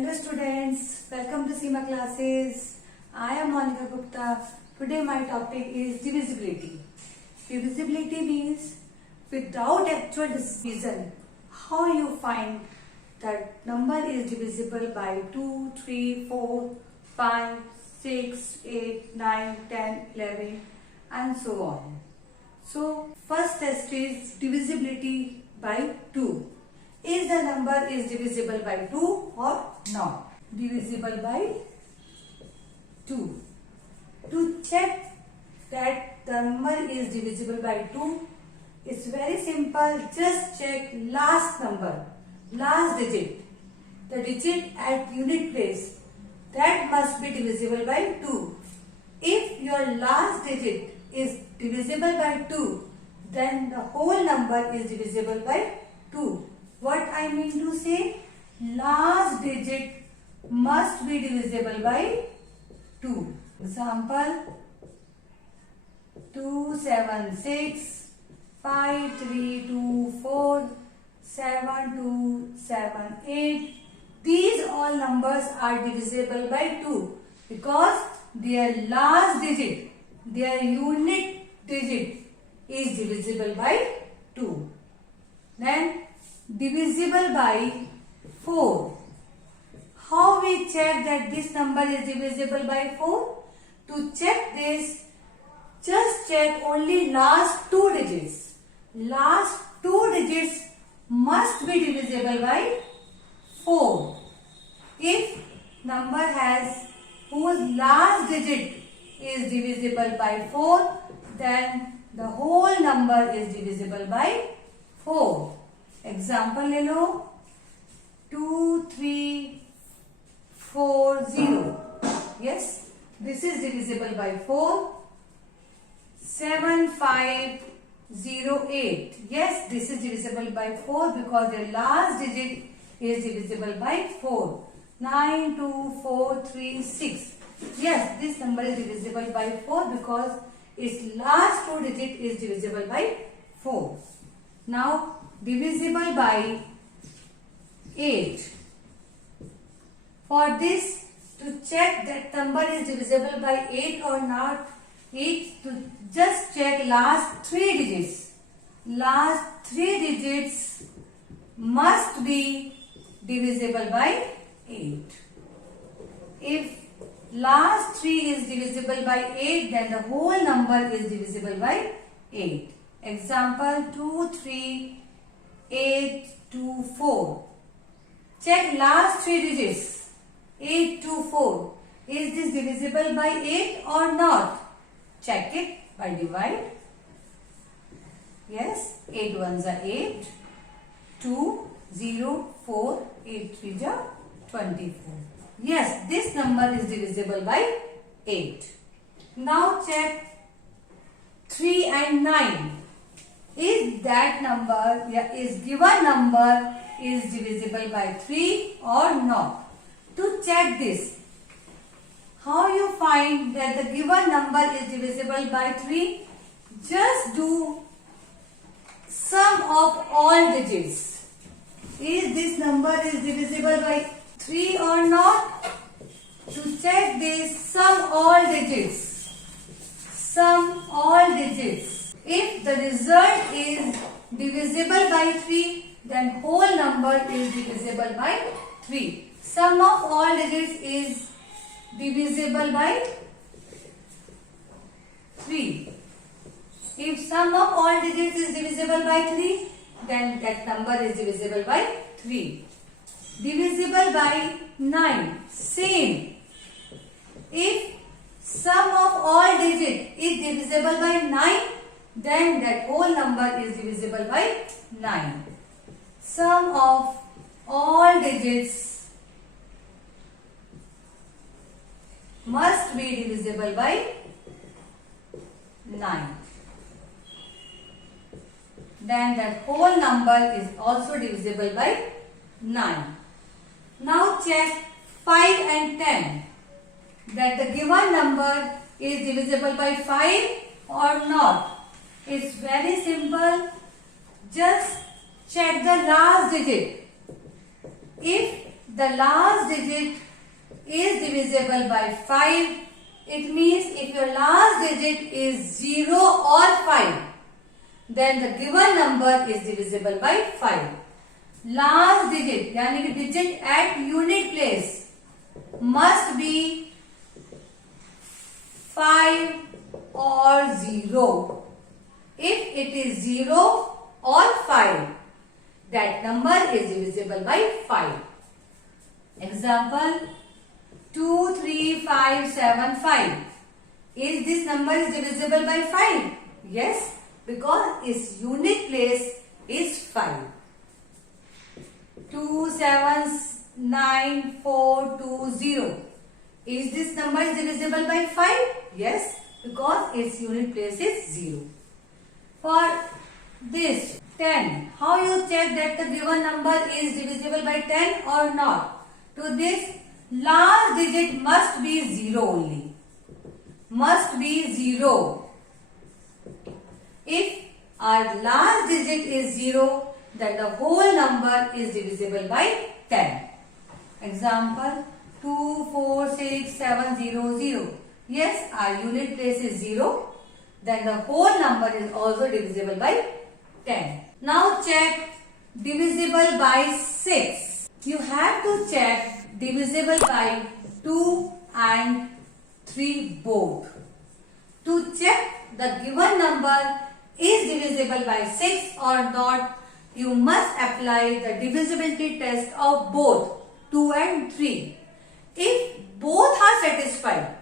Hello students, welcome to Seema classes. I am Monica Gupta. Today my topic is divisibility. Divisibility means without actual division, how you find that number is divisible by 2, 3, 4, 5, 6, 8, 9, 10, 11 and so on. So first test is divisibility by 2. Is the number is divisible by 2 or not? Divisible by 2. To check that the number is divisible by 2, it's very simple. Just check last number, last digit. The digit at unit place, that must be divisible by 2. If your last digit is divisible by 2, then the whole number is divisible by 2. What I mean to say, last digit must be divisible by 2. Example, 276, 5324, 7278. These all numbers are divisible by 2 because their last digit, their unit digit is divisible by 2. Then divisible by 4. How we check that this number is divisible by 4? To check this, just check only last 2 digits. Last 2 digits must be divisible by 4. If number has whose last digit is divisible by 4, then the whole number is divisible by 4. Example ले लो 2340. Yes, this is divisible by 4. 7508. Yes, this is divisible by 4 because the last digit is divisible by 4. 92436. Yes, this number is divisible by 4 because its last 2 digit is divisible by 4. Now divisible by 8. For this, to check that number is divisible by 8 or not, to just check last 3 digits. Last 3 digits must be divisible by 8. If last 3 is divisible by 8, then the whole number is divisible by 8. Example 23824. Check last 3 digits. 824. Is this divisible by 8 or not? Check it by divide. Yes, 8 ones are 8. 2, 0, 4, 8 3s are 24. Yes, this number is divisible by 8. Now check 3 and 9. Is that number, is given number is divisible by 3 or not? To check this, how you find that the given number is divisible by 3? Just do sum of all digits. Is this number is divisible by 3 or not? To check this, sum all digits. Sum all digits. If the result is divisible by 3, then whole number is divisible by 3. Sum of all digits is divisible by 3. If sum of all digits is divisible by 3, then that number is divisible by 3. Divisible by 9. Same. If sum of all digits is divisible by 9, then that whole number is divisible by 9. Sum of all digits must be divisible by 9. Then that whole number is also divisible by 9. Now check 5 and 10. That the given number is divisible by 5 or not. It's very simple. Just check the last digit. If the last digit is divisible by 5, it means if your last digit is 0 or 5, then the given number is divisible by 5. Last digit यानी कि digit at unit place must be 5 or 0. If it is 0 or 5, that number is divisible by 5. Example 2, 3, 5, 7, 5. Is this number is divisible by 5? Yes, because its unit place is 5. 2, 7, 9, 4, 2, 0. Is this number is divisible by 5? Yes, because its unit place is 0. For this 10, how you check that the given number is divisible by 10 or not? To this, last digit must be 0 only. Must be 0. If our last digit is 0, then the whole number is divisible by 10. Example 2, 4, 6, 7, 0, 0. Yes, our unit place is 0. Then the whole number is also divisible by 10. Now check divisible by 6. You have to check divisible by 2 and 3 both. To check the given number is divisible by 6 or not, you must apply the divisibility test of both 2 and 3. If both are satisfied,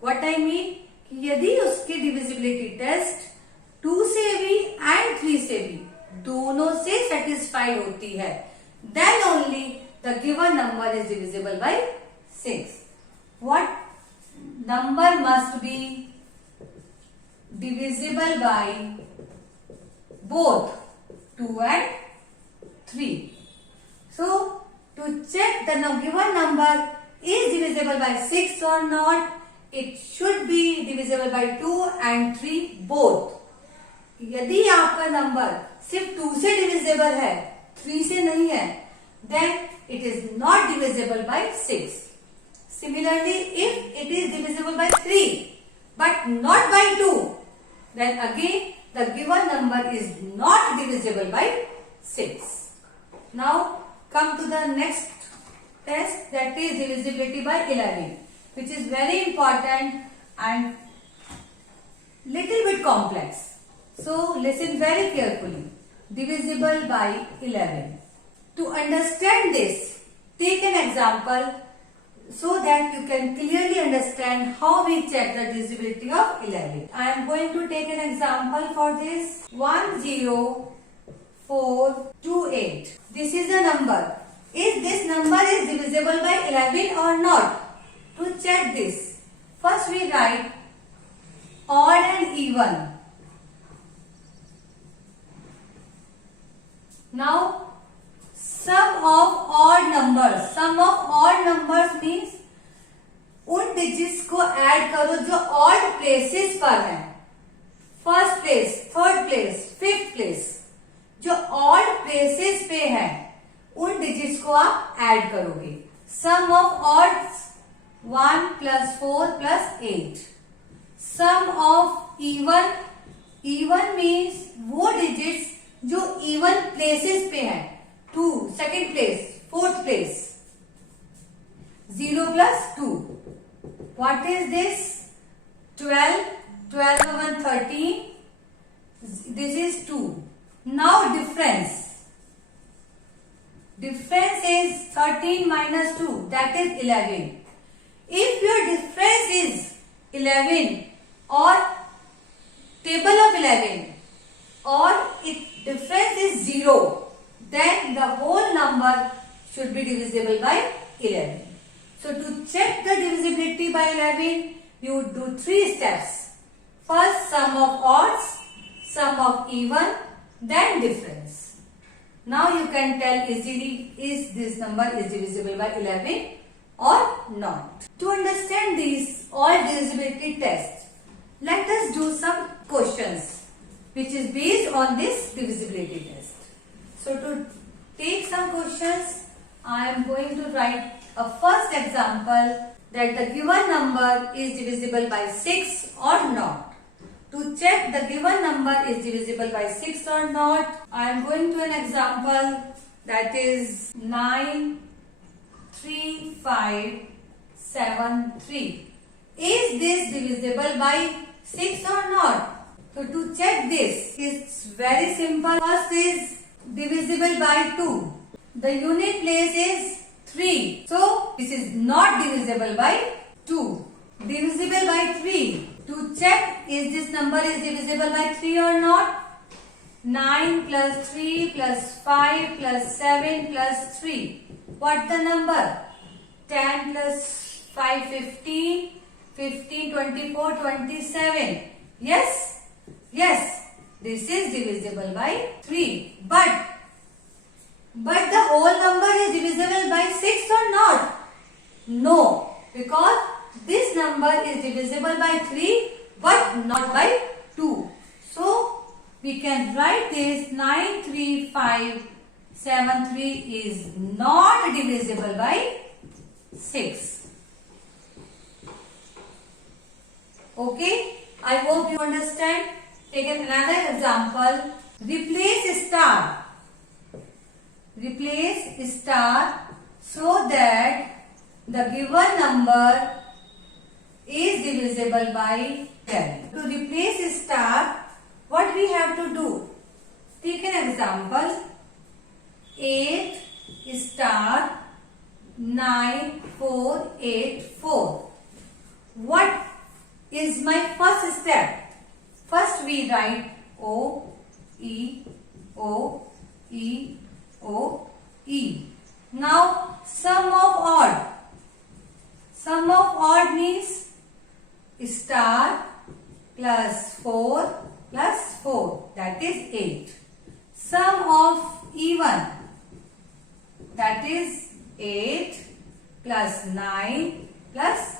what I mean, यदि उसके divisibility test 2 से भी and 3 से भी दोनों से satisfied होती है, then only the given number is divisible by 6. What number must be divisible by both 2 and 3? So, to check the given number is divisible by 6 or not, it should be divisible by 2 and 3 both. यदि आपका number सिर्फ 2 से divisible है, 3 से नहीं है, then it is not divisible by 6. Similarly, if it is divisible by 3 but not by 2, then again the given number is not divisible by 6. Now come to the next test, that is divisibility by 11, which is very important and little bit complex. So listen very carefully. Divisible by 11. To understand this, take an example so that you can clearly understand how we check the divisibility of 11. I am going to take an example for this. 10428. This is the number. Is this number is divisible by 11 or not? To check this, first we write odd and even. Now sum of odd numbers means उन digits को add करो जो odd places पर हैं. First place, third place, fifth place, जो odd places पे है उन डिजिट्स को आप ऐड करोगे. Sum of odds 1 + 4 + 8. Sum of even means वो डिजिट्स जो इवन प्लेसेस पे है. 2 second place, fourth place. 0 + 2. What is this? 12. 12 over 13. This is 2. Now difference. Difference is 13 minus 2. That is 11. If your difference is 11 or table of 11 or if difference is 0, then the whole number should be divisible by 11. So to check the divisibility by 11, you do 3 steps. First sum of odds, sum of even, then difference. Now you can tell easily is this number is divisible by 11 or not. To understand these all divisibility tests, let us do some questions which is based on this divisibility test. So to take some questions, I am going to write a first example that the given number is divisible by 6 or not. To check the given number is divisible by 6 or not, I am going to an example that is 93573. Is this divisible by 6 or not? So to check this, it's very simple. First is divisible by 2. The unit place is 3. So this is not divisible by 2. Divisible by 3. To check is this number is divisible by 3 or not. 9 plus 3 plus 5 plus 7 plus 3. What the number? 10 plus 5 15. 15 24 27. Yes? Yes. This is divisible by 3. But the whole number is divisible by 6 or not? No. Because this number is divisible by 3 but not by 2. So we can write this 93573 is not divisible by 6. Okay? I hope you understand. Take another example. Replace star. Replace star so that the given number is divisible by 10. To replace star, what we have to do? Take an example. 8 star 9484. What is my first step? First we write O, E, O, E, O, E. Now sum of odd. Sum of odd means star plus 4 plus 4, that is 8. Sum of even, that is 8 plus 9 plus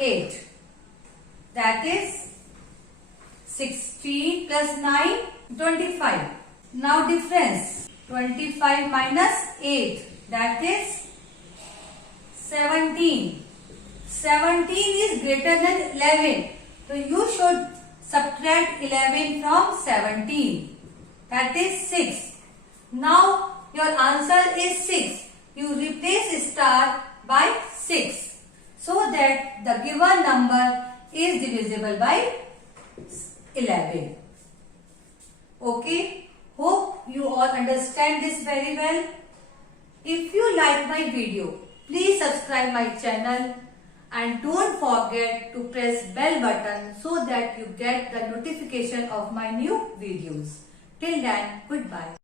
8. That is 16 plus 9, 25. Now difference, 25 minus 8, that is 17. 17 is greater than 11. So you should subtract 11 from 17. That is 6. Now your answer is 6. You replace star by 6 so that the given number is divisible by 11. Okay? Hope you all understand this very well. If you like my video, please subscribe my channel and don't forget to press bell button so that you get the notification of my new videos. Till then, goodbye.